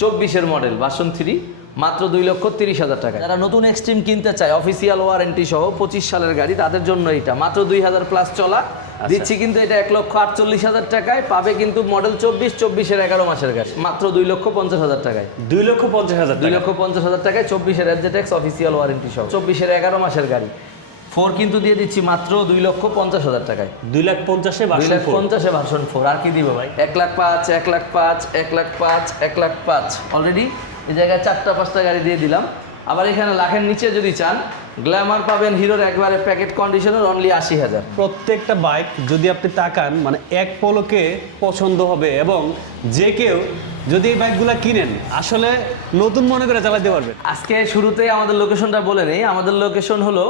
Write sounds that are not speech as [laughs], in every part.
চব্বিশের model version three মাত্র দুই লক্ষ তিরিশ হাজার টাকা যারা নতুন এক্সট্রিম কিনতে চায় অফিসিয়াল ওয়ারেন্টি সহ পঁচিশ সালের গাড়ি তাদের জন্য এটা। মাত্র দুই হাজার প্লাস চলা। দিচ্ছি কিন্তু এটা এক লক্ষ আটচল্লিশ হাজার টাকায় পাবে কিন্তু মডেল চব্বিশ চব্বিশের এগারো মাসের গাড়ি। মাত্র দুই লক্ষ পঞ্চাশ হাজার টাকায়। দুই লক্ষ পঞ্চাশ হাজার দুই লক্ষ পঞ্চাশ হাজার টাকায় চব্বিশের এফজেটেক্স অফিসিয়াল ওয়ারেন্টি সহ। চব্বিশের এগারো মাসের গাড়ি। ফোর কিন্তু দিয়ে দিচ্ছি মাত্র দুই লক্ষ পঞ্চাশ হাজার টাকায়। দুই লাখ পঞ্চাশে দুই লাখ পঞ্চাশে ভার্সন ফোর আর কি দিব ভাই? এক লাখ পাঁচ এক লাখ পাঁচ এক লাখ পাঁচ এক লাখ পাঁচ। অলরেডি এই জায়গায় চারটা পাঁচটা গাড়ি দিয়ে দিলাম। আবার এখানে লাখের নিচে যদি চান গ্ল্যামার পাবেন হিরোর একবারে প্যাকেট কন্ডিশনের অনলি আশি হাজার। প্রত্যেকটা বাইক যদি আপনি তাকান মানে এক পলকে পছন্দ হবে এবং যে কেউ যদি এই বাইকগুলো কিনেন আসলে নতুন মনে করে চালাতে পারবে আজকে শুরুতে আমাদের লোকেশনটা বলে নেই। আমাদের লোকেশন হলো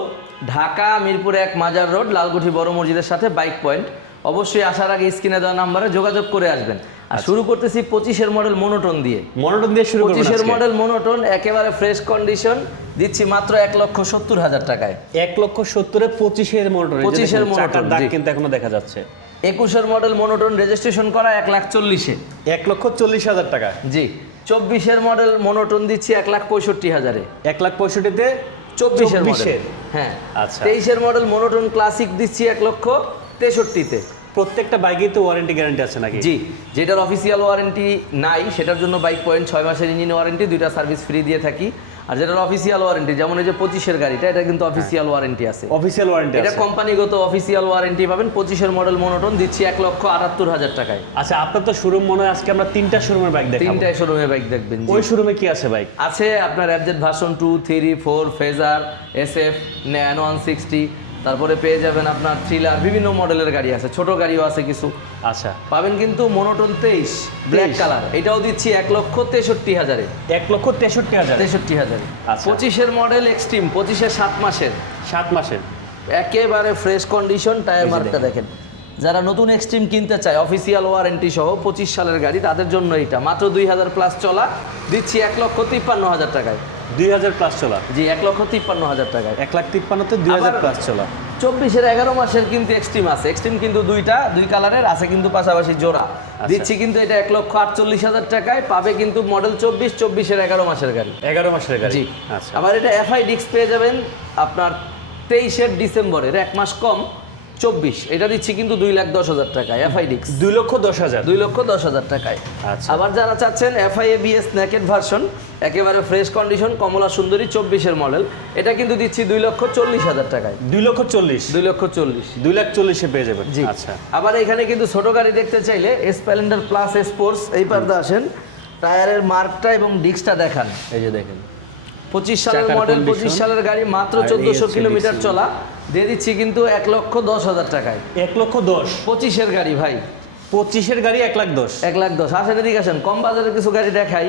ঢাকা মিরপুর এক মাজার রোড লালকুঠি বড় মসজিদের সাথে বাইক পয়েন্ট অবশ্যই আসার আগে স্ক্রিনে দেওয়া নাম্বারে যোগাযোগ করে আসবেন। আর শুরু করতেছি পঁচিশের মডেল মোনোটন দিয়ে। মনোটন দিয়ে শুরু পঁচিশের মডেল মোনোটন একেবারে ফ্রেশ কন্ডিশন দিচ্ছি মাত্র এক লক্ষ সত্তর হাজার টাকায়। এক লক্ষ সত্তরে পঁচিশের মনোটন 25 এর চাকার monoton, দাগ। কিন্তু এখনও দেখা যাচ্ছে। একুশের মডেল মোনোটন রেজিস্ট্রেশন করা এক লাখ চল্লিশে। এক লক্ষ চল্লিশ হাজার টাকা। জি। চব্বিশের মডেল মোনোটন দিচ্ছি এক লাখ পঁয়ষট্টি হাজারে। এক লাখ পঁয়ষট্টিতে চব্বিশের মডেল হ্যাঁ। আচ্ছা। তেইশের মডেল মোনোটন ক্লাসিক দিচ্ছি এক লক্ষ তেষট্টিতে। প্রত্যেকটা বাইকেই তো ওয়ারেন্টি গ্যারান্টি আছে নাকি? জি। যেটার অফিসিয়াল ওয়ারেন্টি নাই সেটার জন্য বাইক পয়েন্ট ছয় মাসের ইঞ্জিন ওয়ারেন্টি দুইটা সার্ভিস ফ্রি দিয়ে থাকি। আর যেটা অফিসিয়াল ওয়ারেন্টি যেমন এই যে পঁচিশের গাড়িটা এটা কিন্তু অফিসিয়াল ওয়ারেন্টি আছে। অফিসিয়াল ওয়ারেন্টি এটা কোম্পানিগত অফিসিয়াল ওয়ারেন্টি পাবেন পঁচিশের মডেল মনোটন দিচ্ছি এক লক্ষ আটাত্তর হাজার টাকায়। আচ্ছা আপনার তো শোরুম মনে হয় আজকে আমরা তিনটা শোরুমের বাইক দেখাবো। তিনটা শোরুমের বাইক দেখবেন। ওই শোরুমে কি আছে বাইক আছে আপনার অ্যাবজেট version two three four Fazer S F N one sixty তারপরে পেয়ে যাবেন আপনার থ্রিলার বিভিন্ন মডেলের গাড়ি আছে ছোট গাড়িও আছে কিছু। আচ্ছা। পাবেন কিন্তু মোনোটন তেইশ ব্ল্যাক কালার এটাও দিচ্ছি এক লক্ষ তেষট্টি হাজারে। এক লক্ষ তেষট্টি হাজার? তেষট্টি হাজারে। আচ্ছা। পঁচিশের মডেল এক্সট্রিম পঁচিশের সাত মাসের। সাত মাসের। একেবারে ফ্রেশ কন্ডিশন টায়ার মার্কটা দেখেন। যারা নতুন এক্সট্রিম কিনতে চায় অফিসিয়াল ওয়ারেন্টি সহ পঁচিশ সালের গাড়ি তাদের জন্য এটা মাত্র দুই হাজার প্লাস চলা দিচ্ছি এক লক্ষ তিপ্পান্ন হাজার টাকায়। দুই হাজার প্লাস চলা? জি এক লক্ষ তিপ্পান্ন হাজার টাকায়। এক লাখ তিপ্পান্নতে দুই হাজার প্লাস চলা। চব্বিশের এগারো মাসের কিন্তু এক্সট্রিম আছে। এক্সট্রিম কিন্তু দুইটা দুই কালারের আছে কিন্তু পাশাপাশি জোড়া। দিচ্ছি কিন্তু এটা এক লক্ষ আটচল্লিশ হাজার টাকায় পাবে কিন্তু মডেল চব্বিশ চব্বিশের এগারো মাসের গাড়ি। এগারো মাসের গাড়ি। আচ্ছা। আবার এটা এফআই ডিস্ক পেয়ে যাবেন আপনার তেইশের ডিসেম্বরের এক মাস কম। চব্বিশ। এটা দিচ্ছি কিন্তু দুই লাখ দশ হাজার টাকায় দুই লক্ষ দশ হাজার। দুই লক্ষ দশ হাজার টাকায়। আচ্ছা। আবার যারা চাচ্ছেন এফআই এবিএস ভার্সন একেবারে ফ্রেশ কন্ডিশন কমলা সুন্দরী চব্বিশের মডেল এটা কিন্তু দিচ্ছি দুই লক্ষ চল্লিশ হাজার টাকায়। দুই লক্ষ চল্লিশ। দুই লক্ষ চল্লিশ। দুই লাখ চল্লিশে পেয়ে যাবেন। জি। আচ্ছা। আবার এখানে কিন্তু ছোট গাড়ি দেখতে চাইলে স্প্লেন্ডার প্লাস স্পোর্টস এই পর্দা আসেন। টায়ারের মার্কটা এবং ডিস্কটা দেখান। এই যে দেখেন। পঁচিশ সালের মডেল পঁচিশ সালের গাড়ি মাত্র চোদ্দশো কিলোমিটার চলা। দিয়ে দিচ্ছি কিন্তু এক লক্ষ দশ হাজার টাকায়। এক লক্ষ দশ। পঁচিশের গাড়ি ভাই। পঁচিশের গাড়ি এক লাখ দশ। এক লাখ দশ। আসেন এদিকে আসেন কম বাজারের কিছু গাড়ি দেখাই।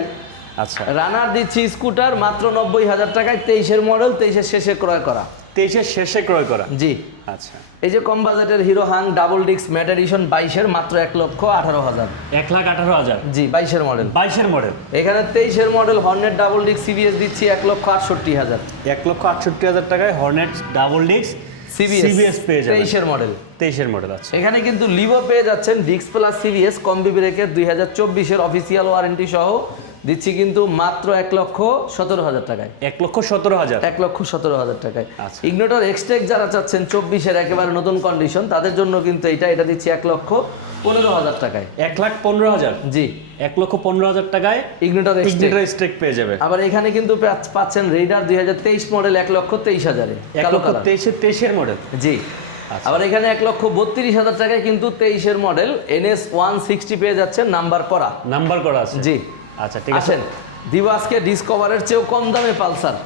আচ্ছা। রানার দিচ্ছি স্কুটার মাত্র নব্বই হাজার টাকায় তেইশের মডেল তেইশের শেষে ক্রয় করা। তেইশের শেষে ক্রয় করা? জি। আচ্ছা। এই যে কম বাজেটের hero Hang double disc mat addition বাইশের মাত্র এক লক্ষ আঠারো হাজার। এক লাখ আঠারো হাজার? জি বাইশের মডেল। বাইশের মডেল? এখানে তেইশের মডেল হর্নেট ডাবল ডিক্স সিবিএস দিচ্ছি এক লক্ষ আটষট্টি হাজার। এক লক্ষ আটষট্টি হাজার টাকায় হর্নেট ডাবল ডিক্স সিবিএস। পেয়ে যাবেন। তেইশের মডেল। তেইশের মডেল আছে এখানে কিন্তু লিভো পেয়ে যাচ্ছেন ডিস্ক প্লাস সিবিএস কম্বি ব্রেকের দুই হাজার চব্বিশের অফিসিয়াল ওয়ারেন্টি সহ দিচ্ছি কিন্তু মাত্র এক লক্ষ সতেরো হাজার টাকায়। এক লক্ষ সতেরো হাজার। এক লক্ষ সতেরো হাজার টাকায়। আচ্ছা। ইগনোটর এক্সটেক যারা চাচ্ছেন চব্বিশের একেবারে নতুন কন্ডিশন তাদের জন্য কিন্তু এটা এটা দিচ্ছি এক লক্ষ পনেরো হাজার টাকায়। এক লাখ পনেরো হাজার? জি। এক লক্ষ পনেরো হাজার টাকায় ইগনোটর এক্সটেক ইগনিটার স্টেক পেয়ে যাবে। আবার এখানে কিন্তু পাচ্ছেন রেডার দুই হাজার তেইশ মডেল এক লক্ষ তেইশ হাজারে। এক লক্ষ তেইশের তেইশের মডেল জি। আচ্ছা। আবার এখানে এক লক্ষ বত্রিশ হাজার টাকায় কিন্তু তেইশের মডেল এনএস ওয়ান সিক্সটি পেয়ে যাচ্ছেন নাম্বার করা। নাম্বার করা আছে। জি। আচ্ছা ঠিক আছে। আসেন। দিব ডিসকভারের চেয়েও কম দামে পালসার।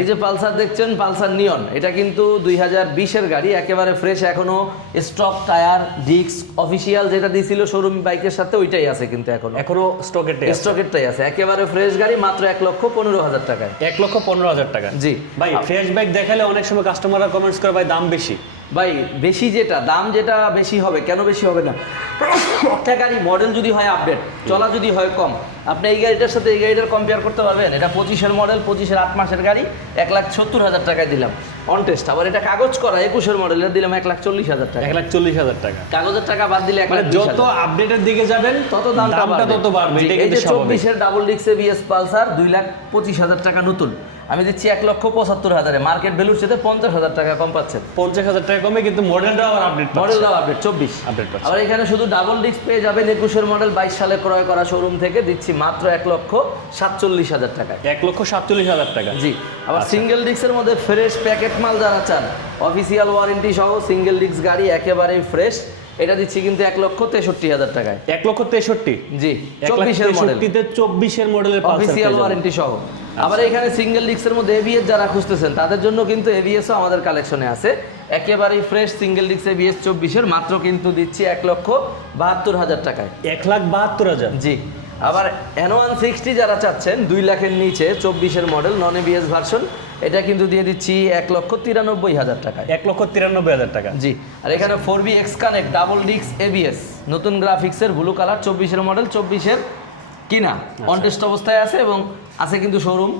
এই যে পালসার দেখছেন পালসার নিয়ন। এটা কিন্তু দুই হাজার বিশের গাড়ি একেবারে ফ্রেশ এখনও স্টক টায়ার ডিস্ক অফিসিয়াল যেটা দিয়েছিল শোরুম বাইকের সাথে ওইটাই আছে কিন্তু এখন। এখনও স্টকের স্টকেরটাই আছে। একেবারে ফ্রেশ গাড়ি মাত্র এক লক্ষ পনেরো হাজার টাকায়। এক লক্ষ পনেরো হাজার টাকা। জি। ভাই ফ্রেশ বাইক দেখালে অনেক সময় কাস্টমাররা কমেন্টস করে ভাই দাম বেশি। ভাই বেশি যেটা দাম যেটা বেশি হবে কেন বেশি হবে না? একটা গাড়ি মডেল যদি হয় আপডেট চলা যদি হয় কম আপনি এই গাড়িটার সাথে এই গাড়িটার কম্পেয়ার করতে পারবেন? এটা পঁচিশের মডেল পঁচিশের আট মাসের গাড়ি এক লাখ সত্তর হাজার টাকায় দিলাম। অন টেস্ট আবার এটা কাগজ করা একুশের মডেলের দিলাম এক লাখ চল্লিশ হাজার টাকা। এক লাখ চল্লিশ হাজার টাকা। কাগজের টাকা বাদ দিলে এক মানে লাখ যত আপডেটের দিকে যাবেন তত দামটা দামটা তত বাড়বে এই যে চব্বিশের ডাবল ডিক্স এবিএস পালসার দুই লাখ পঁচিশ হাজার টাকা নতুন। আমি দিচ্ছি এক লক্ষ পঁচাত্তর হাজারে। মার্কেট ভ্যালুর সাথে পঞ্চাশ হাজার টাকা কম পাচ্ছেন পঞ্চাশ হাজার টাকা কমে কিন্তু মডেলটাও আবার আপডেট মডেলটাও আপডেট চব্বিশ। পাচ্ছে। আবার এখানে শুধু ডাবল ডিস্ক পেয়ে যাবেন একুশের মডেল বাইশ সালে ক্রয় করা শোরুম থেকে। দিচ্ছি মাত্র এক লক্ষ সাতচল্লিশ হাজার টাকায়। এক লক্ষ সাতচল্লিশ হাজার টাকা। জি। আবার আচ্ছা। সিঙ্গেল ডিস্কের মধ্যে ফ্রেশ প্যাকেট মাল যারা চান অফিসিয়াল ওয়ারেন্টি সহ সিঙ্গেল ডিস্ক গাড়ি একেবারেই ফ্রেশ এটা দিচ্ছি কিন্তু এক লক্ষ তেষট্টি হাজার টাকায়। এক লক্ষ তেষট্টি। জি চব্বিশের মডেল চব্বিশের মডেলের অফিসিয়াল ওয়ারেন্টি সহ। আবার এখানে সিঙ্গেল ডিস্কের মধ্যে এভিএস যারা খুঁজতেছেন তাদের জন্য কিন্তু এবিএসও আমাদের কালেকশনে আছে। একেবারেই ফ্রেশ সিঙ্গেল ডিস্ক এভিএস চব্বিশের মাত্র কিন্তু দিচ্ছি এক লক্ষ বাহাত্তর হাজার টাকায়। এক লাখ বাহাত্তর হাজার? জি। আবার এন ওয়ান সিক্সটি যারা চাচ্ছেন দুই লাখের নিচে চব্বিশের মডেল নন এভিএস ভার্সন এটা কিন্তু দিয়ে দিচ্ছি এক লক্ষ তিরানব্বই হাজার টাকা এক লক্ষ তিরানব্বই হাজার টাকা। জি। আর এখানে four B X connect double ডিক্স এবিএস নতুন গ্রাফিক্সের ব্লু কালার চব্বিশের মডেল চব্বিশের কিনা অনটেস্ট অবস্থায় আছে এবং আছে কিন্তু শোরুম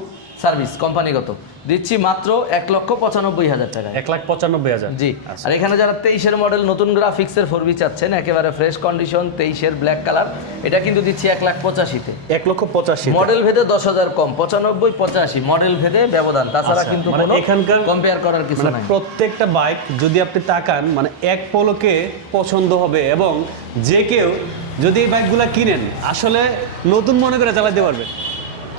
সার্ভিস কোম্পানিগত দিচ্ছি মাত্র এক লক্ষ পঁচানব্বই হাজার টাকা এক লাখ পঁচানব্বই হাজার। জি। আচ্ছা। আর এখানে যারা তেইশের মডেল নতুন গ্রাফিক্সের ফোর বি চাচ্ছেন একেবারে ফ্রেশ কন্ডিশন তেইশের ব্ল্যাক কালার এটা কিন্তু দিচ্ছি এক লাখ পঁচাশিতে। এক লক্ষ পঁচাশি মডেল ভেদে দশ হাজার কম পঁচানব্বই পঁচাশি মডেল ভেদে ব্যবধান। তাছাড়া আচ্ছা, কিন্তু মানে এখানকার- কম্পেয়ার করার কিছু মানে নাই। প্রত্যেকটা বাইক যদি আপনি তাকান মানে এক পলকে পছন্দ হবে এবং যে কেউ যদি এই বাইকগুলো কিনেন আসলে নতুন মনে করে চালাতে পারবে।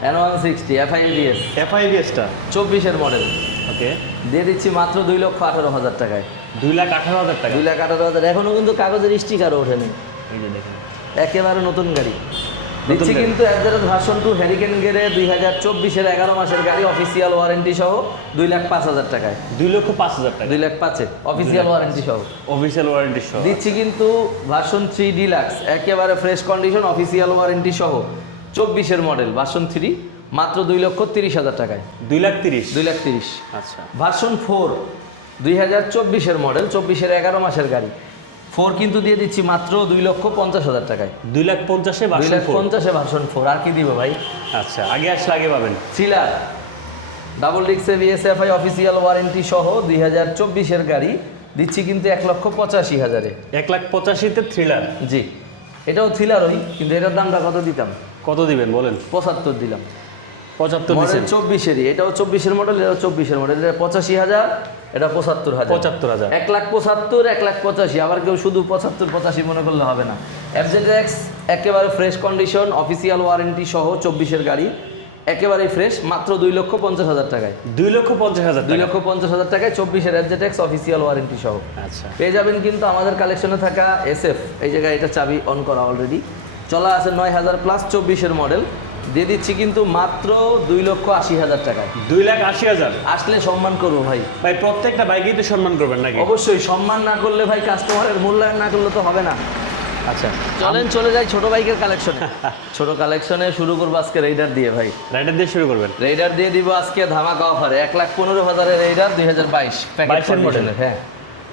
N one sixty FI ABS এফআইবিএসটা চব্বিশের মডেল ওকে। দিয়ে দিচ্ছি মাত্র দুই লক্ষ আঠারো হাজার টাকায়। দুই লাখ আঠারো হাজার টাকা? দুই লাখ আঠারো হাজার। এখনও কিন্তু কাগজের স্টিকারও ওঠেনি। এই যে দেখেন। একেবারে নতুন গাড়ি। দিচ্ছি কিন্তু একজারের ভার্সন টু হ্যারিকেন গেরে দুই হাজার চব্বিশের এগারো মাসের গাড়ি অফিসিয়াল ওয়ারেন্টি সহ দুই লাখ পাঁচ হাজার টাকায়। দুই লক্ষ পাঁচ হাজার টাকা। দুই লাখ পাঁচে। অফিসিয়াল ওয়ারেন্টি সহ। অফিসিয়াল ওয়ারেন্টি সহ। দিচ্ছি কিন্তু ভার্সন থ্রি ডিলাক্স একেবারে ফ্রেশ কন্ডিশন অফিসিয়াল ওয়ারেন্টি সহ। চব্বিশের মডেল ভার্সন থ্রি মাত্র দুই লক্ষ তিরিশ হাজার টাকায়। দুই লাখ তিরিশ? দুই লাখ তিরিশ। আচ্ছা। ভার্সন ফোর দুই হাজার চব্বিশের মডেল চব্বিশের এগারো মাসের গাড়ি। ফোর কিন্তু দিয়ে দিচ্ছি মাত্র দুই লক্ষ পঞ্চাশ হাজার টাকায়। দুই লাখ পঞ্চাশে দুই লাখ পঞ্চাশে ভার্সন ফোর আর কি দিব ভাই? আচ্ছা আগে আসলে আগে পাবেন। থ্রিলার ডাবল ডিক্সে বিএসএফআই অফিসিয়াল ওয়ারেন্টি সহ দুই হাজার চব্বিশের গাড়ি। দিচ্ছি কিন্তু এক লক্ষ পঁচাশি হাজারে। এক লাখ পঁচাশিতে থ্রিলার জি। এটাও থ্রিলার ওই কিন্তু এটার দামটা কত দিতাম? কত দিবেন বলেন? পঁচাত্তর দিলাম। পঁচাত্তর মডেল চব্বিশেরই। এটাও চব্বিশের মডেল এটাও চব্বিশের মডেল এটা পঁচাশি হাজার এটা পঁচাত্তর হাজার। পঁচাত্তর হাজার। এক লাখ পঁচাত্তর এক লাখ পঁচাশি। আবার কেউ শুধু পঁচাত্তর পঁচাশি মনে করলে হবে না। এক্স একেবারে ফ্রেশ কন্ডিশন অফিসিয়াল ওয়ারেন্টি সহ চব্বিশের গাড়ি। একেবারে ফ্রেশ মাত্র দুই লক্ষ পঞ্চাশ হাজার টাকায়। দুই লক্ষ পঞ্চাশ হাজার দুই লক্ষ পঞ্চাশ হাজার টাকায় চব্বিশের এক্স অফিসিয়াল ওয়ারেন্টি সহ। আচ্ছা। পেয়ে যাবেন কিন্তু আমাদের কালেকশনে থাকা এসএফ এই জায়গায় এটা চাবি অন করা অলরেডি চলা আছে নয় হাজার প্লাস চব্বিশের মডেল দিয়ে দিচ্ছি কিন্তু মাত্র দুই লক্ষ আশি হাজার টাকায়। দুই লাখ আশি হাজার? আসলে সম্মান করব ভাই। ভাই প্রত্যেকটা বাইকেই তো সম্মান করবেন নাকি? অবশ্যই সম্মান না করলে ভাই কাস্টমারের মূল্যায়ন না করলে তো হবে না। আচ্ছা চলেন চলে যাই ছোট বাইকের কালেকশনে [laughs] ছোট কালেকশনে শুরু করব আজকে রেইডার দিয়ে ভাই। রাইডার দিয়ে শুরু করবেন? রেইডার দিয়ে দিব আজকে ধামাকা অফারে এক লাখ পনেরো হাজারের রেইডার দুই হাজার বাইশ। প্যাকেট 22 মডেলের হ্যাঁ।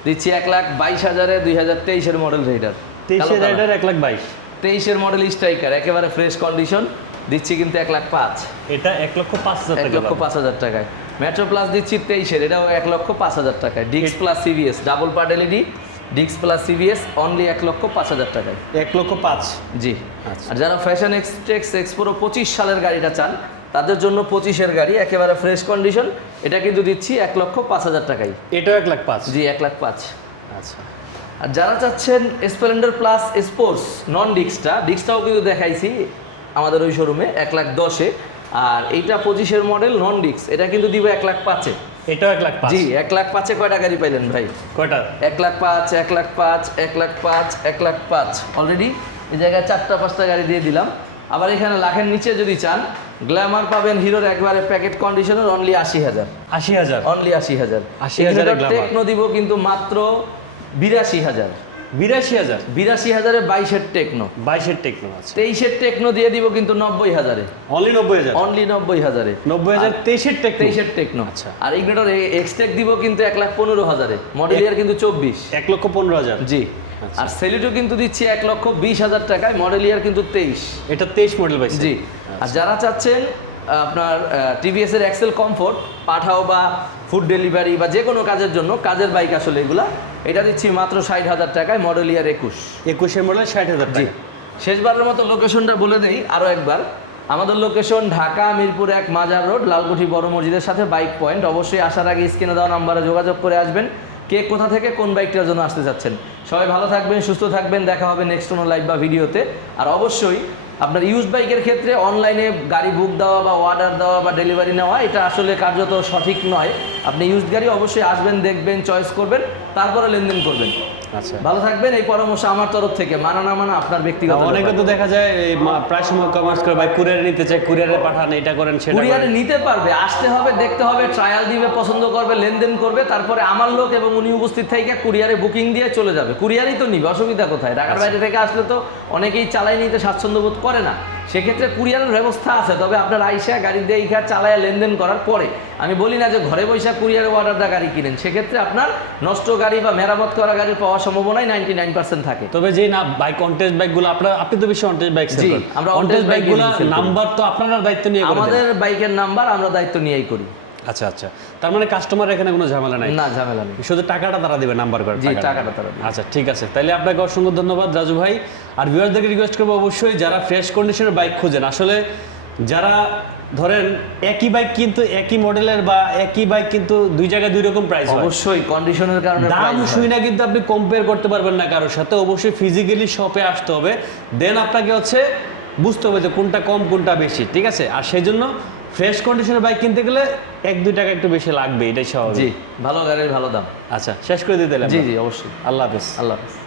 দিচ্ছি এক লাখ বাইশ হাজারে দুই হাজার তেইশের মডেল রেইডার তেইশে রাইডার এক লাখ বাইশ। তেইশের মডেল স্ট্রাইকার একেবারে ফ্রেশ কন্ডিশন দিচ্ছি কিন্তু এক লাখ পাঁচ। এটা এক লক্ষ পাঁচ হাজার এক লক্ষ পাঁচ হাজার টাকায়। মেট্রো প্লাস দিচ্ছি তেইশের এটাও এক লক্ষ পাঁচ হাজার টাকায়। ডিক্স plus CBS double part LED ডিক্স প্লাস সিবিএস অনলি এক লক্ষ পাঁচ হাজার টাকায়। এক লক্ষ পাঁচ। জি। আচ্ছা। আর যারা ফ্যাশন এক্সট্রেক্স এক্সপোরো পঁচিশ সালের গাড়িটা চান তাদের জন্য পঁচিশের গাড়ি একেবারে ফ্রেশ কন্ডিশন এটা কিন্তু দিচ্ছি এক লক্ষ পাঁচ হাজার টাকায়। এটাও এক লাখ পাঁচ। জি এক লাখ পাঁচ। আচ্ছা। আর যারা চাচ্ছেন স্প্লেন্ডার প্লাস স্পোর্টস নন ডিক্সটা ডিক্সটাও কিন্তু দেখাইছি আমাদের ওই শোরুমে এক লাখ দশে। আর এইটা পঁচিশের মডেল নন ডিক্স এটা কিন্তু দিব এক লাখ পাঁচে। এটাও এক লাখ জি এক লাখ পাঁচে কয়টা গাড়ি পাইলেন ভাই? কয়টা? এক লাখ পাঁচ এক লাখ পাঁচ এক লাখ পাঁচ এক লাখ পাঁচ। অলরেডি এই জায়গায় চারটা পাঁচটা গাড়ি দিয়ে দিলাম। আবার এখানে লাখের নিচে যদি চান গ্ল্যামার পাবেন হিরোর একবারে প্যাকেট কন্ডিশনের অনলি আশি হাজার। আশি হাজার। অনলি আশি হাজার। 80,000 এর Glamour। টেকনো দিব কিন্তু মাত্র বিরাশি হাজার। বিরাশি হাজার? বিরাশি হাজারে বাইশের টেকনো। বাইশের টেকনো আছে তেইশের টেকনো দিয়ে দিব কিন্তু নব্বই হাজারে। অনলি নব্বই হাজার? অনলি নব্বই হাজারে। নব্বই হাজার তেইশের টেক তেইশের টেকনো। আচ্ছা। আর ইগনেটর এক্সটেক দিব কিন্তু এক লাখ পনেরো হাজারে। মডেল ইয়ার কিন্তু চব্বিশ। এক লক্ষ পনেরো হাজার? জি। আচ্ছা। আর সেলিটো কিন্তু দিচ্ছি এক লক্ষ বিশ হাজার টাকায়। মডেল ইয়ার কিন্তু তেইশ। এটা তেইশ মডেল পাইছে জি। আর যারা চাচ্ছেন আপনার টিভিএস এর এক্সেল কমফোর্ট পাঠাও বা ফুড ডেলিভারি বা যে কোনো কাজের জন্য কাজের বাইক আসলে এগুলা। এটা দিচ্ছি মাত্র ষাট হাজার টাকায় মডেল ইয়ার একুশ। একুশের মডেল ষাট হাজার জি। শেষবারের মতো লোকেশনটা বলে দেই আরও একবার। আমাদের লোকেশন ঢাকা মিরপুর এক মাজার রোড লালকুঠি বড় মসজিদের সাথে বাইক পয়েন্ট অবশ্যই আসার আগে স্ক্রিনে দেওয়া নাম্বারে যোগাযোগ করে আসবেন। কে কোথা থেকে কোন বাইকটার জন্য আসতে চাচ্ছেন সবাই ভালো থাকবেন সুস্থ থাকবেন। দেখা হবে নেক্সট কোনো লাইভ বা ভিডিওতে আর অবশ্যই আপনার ইউজ বাইকের ক্ষেত্রে অনলাইনে গাড়ি বুক দেওয়া বা অর্ডার দেওয়া বা ডেলিভারি নেওয়া, এটা আসলে কার্যত সঠিক নয়। আপনি ইউজ গাড়ি অবশ্যই আসবেন, দেখবেন চয়েস করবেন, তারপরে লেনদেন করবেন। আচ্ছা। ভালো থাকবেন এই পরামর্শ আমার তরফ থেকে। মানা না মানা আপনার ব্যক্তিগত অনেকে তো দেখা যায় এই প্রায় সময় কমার্স করে ভাই কুরিয়ারে নিতে চায় কুরিয়ারে পাঠান এটা করেন সেটা কুরিয়ারে নিতে পারবে আসতে হবে দেখতে হবে ট্রায়াল দিবে পছন্দ করবে লেনদেন করবে তারপরে আমার লোক এবং উনি উপস্থিত থেকে কুরিয়ারে বুকিং দিয়ে চলে যাবে। কুরিয়ারই তো নিবে অসুবিধা কোথায়? আচ্ছা। ঢাকার বাইরে থেকে আসলে তো অনেকেই চালাই নিতে স্বাচ্ছন্দ্য বোধ করে না। সেক্ষেত্রে কুরিয়ারের ব্যবস্থা আছে তবে আপনার আইসা গাড়ি দিয়ে এইখানে চালায়া লেনদেন করার পরে আমি বলি না যে ঘরে বৈশা কুরিয়ারে অর্ডার দা গাড়ি কিনেন সেক্ষেত্রে আপনার নষ্ট গাড়ি বা মেরামত করা গাড়ি পাওয়ার সম্ভাবনাই নাইনটি নাইন পার্সেন্ট থাকে। তবে যে না বাইক কন্টেস্ট বাইকগুলো আপনার আপনি তো বেশি অন্টেজ বাইক জি, আমরা অন্টেস্ট বাইকগুলো। নাম্বার তো আপনারা দায়িত্ব নিয়ে আমাদের বাইকের নাম্বার আমরা দায়িত্ব নিয়েই করি। আচ্ছা আচ্ছা। তার মানে কাস্টমার এখানে কোনো ঝামেলা নাই? না ঝামেলা নেই। শুধু টাকাটা তারা দিবে নাম্বার করে জি, টাকাটা। তারা দিবে। আচ্ছা ঠিক আছে। তাহলে আপনাকে অসংখ্য ধন্যবাদ রাজু ভাই। আর ভিউয়ারদেরকে রিকোয়েস্ট করব অবশ্যই যারা ফ্রেশ কন্ডিশনের বাইক খোঁজেন। আসলে যারা ধরেন একই বাইক কিন্তু একই মডেলের বা একই বাইক কিন্তু দুই জায়গায় দুই রকম প্রাইস অবশ্যই কন্ডিশনের কারণে দাম শুই না কিন্তু আপনি কম্পেয়ার করতে পারবেন না কারোর সাথে। অবশ্যই ফিজিক্যালি শপে আসতে হবে। দেন আপনাকে হচ্ছে বুঝতে হবে যে কোনটা কম কোনটা বেশি ঠিক আছে? আর সেই জন্য ফ্রেশ কন্ডিশনের বাইক কিনতে গেলে এক দুই টাকা একটু বেশি লাগবে এটাই জি স্বাভাবিক ভালো গাড়ির ভালো দাম। আচ্ছা শেষ করে দিতে জি জি অবশ্যই। আল্লাহ হাফেজ। আল্লাহ হাফেজ।